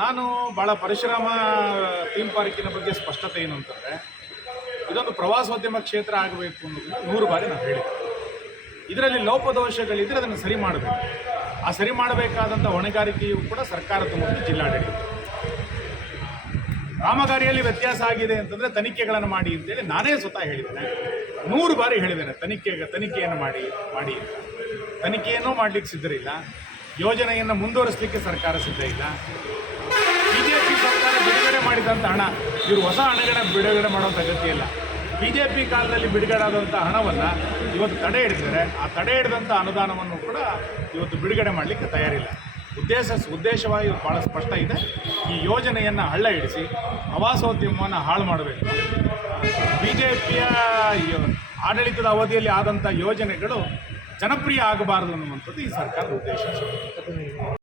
ನಾನು ಭಾಳ ಪರಿಶ್ರಮ ಥೀಮ್ ಪಾರ್ಕಿನ ಬಗ್ಗೆ ಸ್ಪಷ್ಟತೆ ಏನು ಅಂತಂದರೆ, ಇದೊಂದು ಪ್ರವಾಸೋದ್ಯಮ ಕ್ಷೇತ್ರ ಆಗಬೇಕು ಅಂತ ನೂರು ಬಾರಿ ನಾನು ಹೇಳಿದೆ ಇದರಲ್ಲಿ ಲೋಪದೋಷಗಳಿದ್ದರೆ ಅದನ್ನು ಸರಿ ಮಾಡಬೇಕು. ಆ ಸರಿ ಮಾಡಬೇಕಾದಂಥ ಹೊಣೆಗಾರಿಕೆಯು ಕೂಡ ಸರ್ಕಾರ ಮತ್ತು ಜಿಲ್ಲಾಡಳಿತ. ಕಾಮಗಾರಿಯಲ್ಲಿ ವ್ಯತ್ಯಾಸ ಆಗಿದೆ ಅಂತಂದರೆ ತನಿಖೆಗಳನ್ನು ಮಾಡಿ ಅಂತೇಳಿ ನಾನೇ ಸ್ವತಃ ಹೇಳಿದ್ದೇನೆ. ನೂರು ಬಾರಿ ಹೇಳಿದ್ದೇನೆ, ತನಿಖೆ, ತನಿಖೆಯನ್ನು ಮಾಡಿ ಮಾಡಿ ತನಿಖೆಯನ್ನು ಮಾಡಲಿಕ್ಕೆ ಸಿದ್ಧರಿಲ್ಲ. ಯೋಜನೆಯನ್ನು ಮುಂದುವರಿಸಲಿಕ್ಕೆ ಸರ್ಕಾರ ಸಿದ್ಧ ಇಲ್ಲ. ಬಿಜೆಪಿ ಸರ್ಕಾರ ಬಿಡುಗಡೆ ಮಾಡಿದಂಥ ಹಣ, ಇವರು ಹೊಸ ಹಣಗಳ ಬಿಡುಗಡೆ ಮಾಡುವಂಥ ಅಗತ್ಯ ಇಲ್ಲ. ಬಿಜೆಪಿ ಕಾಲದಲ್ಲಿ ಬಿಡುಗಡೆ ಆದಂಥ ಹಣವನ್ನು ಇವತ್ತು ತಡೆ ಹಿಡಿದರೆ ಆ ತಡೆ ಹಿಡಿದಂಥ ಅನುದಾನವನ್ನು ಕೂಡ ಇವತ್ತು ಬಿಡುಗಡೆ ಮಾಡಲಿಕ್ಕೆ ತಯಾರಿಲ್ಲ. ಉದ್ದೇಶ, ಉದ್ದೇಶವಾಗಿ ಭಾಳ ಸ್ಪಷ್ಟ ಇದೆ. ಈ ಯೋಜನೆಯನ್ನು ಹಳ್ಳ ಹಿಡಿಸಿ ಪ್ರವಾಸೋದ್ಯಮವನ್ನು ಹಾಳು ಮಾಡಬೇಕು. ಬಿ ಜೆ ಪಿಯ ಆಡಳಿತದ ಅವಧಿಯಲ್ಲಿ ಆದಂಥ ಯೋಜನೆಗಳು ಜನಪ್ರಿಯ ಆಗಬಾರದು ಅನ್ನುವಂಥದ್ದು ಈ ಸರ್ಕಾರದ ಉದ್ದೇಶ.